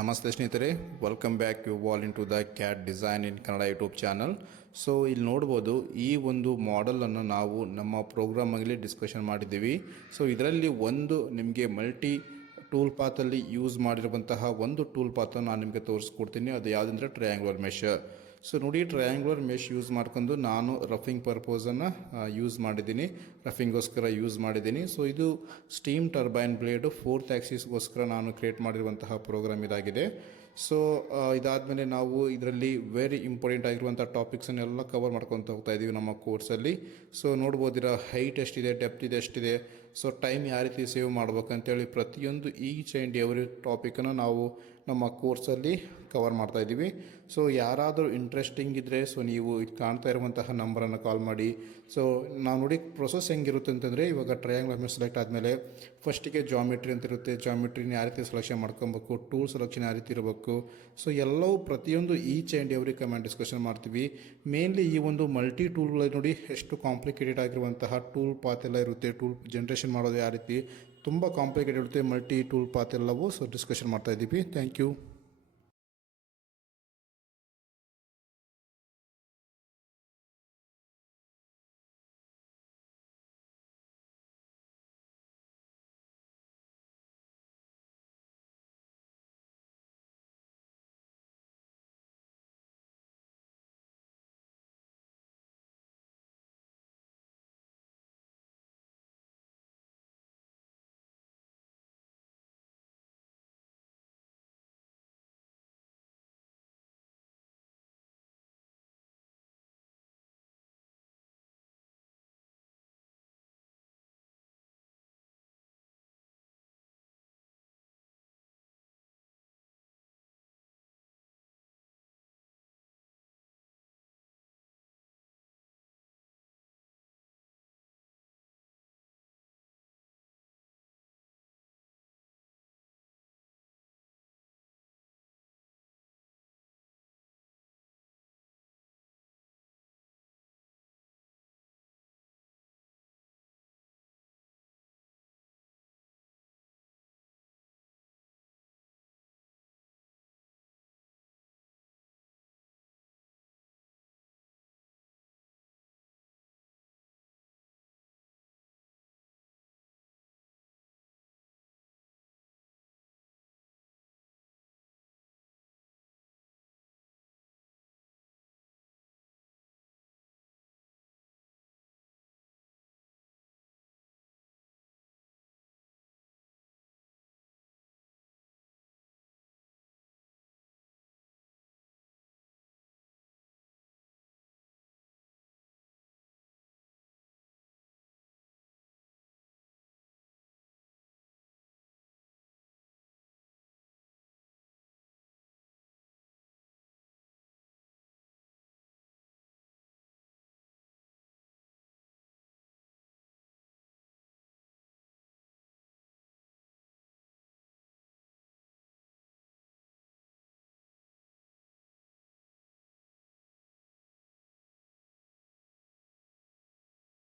ನಮಸ್ತೆ ಸ್ನೇಹಿತರೆ, welcome back you all into the CAD design in Kannada YouTube channel. So ಇಲ್ಲಿ ನೋಡ್ಬೋದು, ಈ ಒಂದು ಮಾಡೆಲನ್ನು ನಾವು ನಮ್ಮ ಪ್ರೋಗ್ರಾಮಲ್ಲಿ ಡಿಸ್ಕಷನ್ ಮಾಡಿದ್ದೀವಿ. ಸೊ ಇದರಲ್ಲಿ ಒಂದು ನಿಮಗೆ ಮಲ್ಟಿ ಟೂಲ್ ಪಾತಲ್ಲಿ ಯೂಸ್ ಮಾಡಿರುವಂತಹ ಒಂದು ಟೂಲ್ ಪಾತನ್ನು ನಾನು ನಿಮಗೆ ತೋರಿಸ್ಕೊಡ್ತೀನಿ. ಅದು ಯಾವುದಂದರೆ ಟ್ರಯಾಂಗ್ಯುಲರ್ ಮೆಶ್. ಸೊ ನೋಡಿ, ಟ್ರಯಾಂಗ್ಯುಲರ್ ಮೆಶ್ ಯೂಸ್ ಮಾಡ್ಕೊಂಡು ನಾನು ರಫಿಂಗ್ ಪರ್ಪೋಸನ್ನು ಯೂಸ್ ಮಾಡಿದ್ದೀನಿ, ರಫಿಂಗೋಸ್ಕರ ಯೂಸ್ ಮಾಡಿದ್ದೀನಿ. ಸೊ ಇದು ಸ್ಟೀಮ್ ಟರ್ಬೈನ್ ಬ್ಲೇಡು 4th ಆಕ್ಸಿಸ್ಗೋಸ್ಕರ ನಾನು ಕ್ರಿಯೇಟ್ ಮಾಡಿರುವಂತಹ ಪ್ರೋಗ್ರಾಮ್ ಇದಾಗಿದೆ. ಸೊ ಇದಾದಮೇಲೆ ನಾವು ಇದರಲ್ಲಿ ವೆರಿ ಇಂಪಾರ್ಟೆಂಟ್ ಆಗಿರುವಂಥ ಟಾಪಿಕ್ಸನ್ನೆಲ್ಲ ಕವರ್ ಮಾಡ್ಕೊತ ಹೋಗ್ತಾ ಇದ್ದೀವಿ ನಮ್ಮ ಕೋರ್ಸಲ್ಲಿ. ಸೊ ನೋಡ್ಬೋದಿರ ಹೈಟ್ ಎಷ್ಟಿದೆ, ಡೆಪ್ತ್ ಇದೆ ಎಷ್ಟಿದೆ, ಸೊ ಟೈಮ್ ಯಾವ ರೀತಿ ಸೇವ್ ಮಾಡ್ಬೇಕಂತೇಳಿ ಪ್ರತಿಯೊಂದು ಈಚ್ ಆ್ಯಂಡ್ ಎವ್ರಿ ಟಾಪಿಕನ್ನು ನಾವು ನಮ್ಮ ಕೋರ್ಸಲ್ಲಿ ಕವರ್ ಮಾಡ್ತಾ ಇದ್ದೀವಿ. ಸೊ ಯಾರಾದರೂ ಇಂಟ್ರೆಸ್ಟಿಂಗ್ ಇದ್ದರೆ ಸೊ ನೀವು ಇದು ಕಾಣ್ತಾ ಇರುವಂತಹ ನಂಬರನ್ನು ಕಾಲ್ ಮಾಡಿ. ಸೊ ನಾವು ನೋಡಿ ಪ್ರೊಸೆಸ್ ಹೆಂಗಿರುತ್ತೆ ಅಂತಂದರೆ, ಇವಾಗ ಟ್ರಯಾಂಗಲ್ ಮೆಶ್ ಸೆಲೆಕ್ಟ್ ಆದಮೇಲೆ ಫಸ್ಟಿಗೆ ಜಾಮಿಟ್ರಿ ಅಂತ ಇರುತ್ತೆ. ಜಾಮಿಟ್ರಿನ ಯಾವ ರೀತಿ ಸೆಲೆಕ್ಷನ್ ಮಾಡ್ಕೊಬೇಕು, ಟೂಲ್ ಸೆಲೆಕ್ಷನ್ ಯಾವ ರೀತಿ ಇರಬೇಕು, ಸೊ ಎಲ್ಲವೂ ಪ್ರತಿಯೊಂದು each and every comment discussion ಮಾಡ್ತೀವಿ. ಮೇನ್ಲಿ ಈ ಒಂದು ಮಲ್ಟಿ ಟೂಲ್ಗಳಲ್ಲಿ ನೋಡಿ ಎಷ್ಟು ಕಾಂಪ್ಲಿಕೇಟೆಡ್ ಆಗಿರುವಂತಹ ಟೂಲ್ ಪಾತ್ ಎಲ್ಲ ಇರುತ್ತೆ. ಟೂಲ್ ಜನ್ರೇಷನ್ ಮಾಡೋದು ಯಾವ ರೀತಿ ತುಂಬ ಕಾಂಪ್ಲಿಕೇಟೆಡ್ ಇರುತ್ತೆ, ಮಲ್ಟಿ ಟೂಲ್ ಪಾತ್ ಎಲ್ಲವೂ ಸೊ ಡಿಸ್ಕಷನ್ ಮಾಡ್ತಾ ಇದ್ದೀವಿ. Thank you.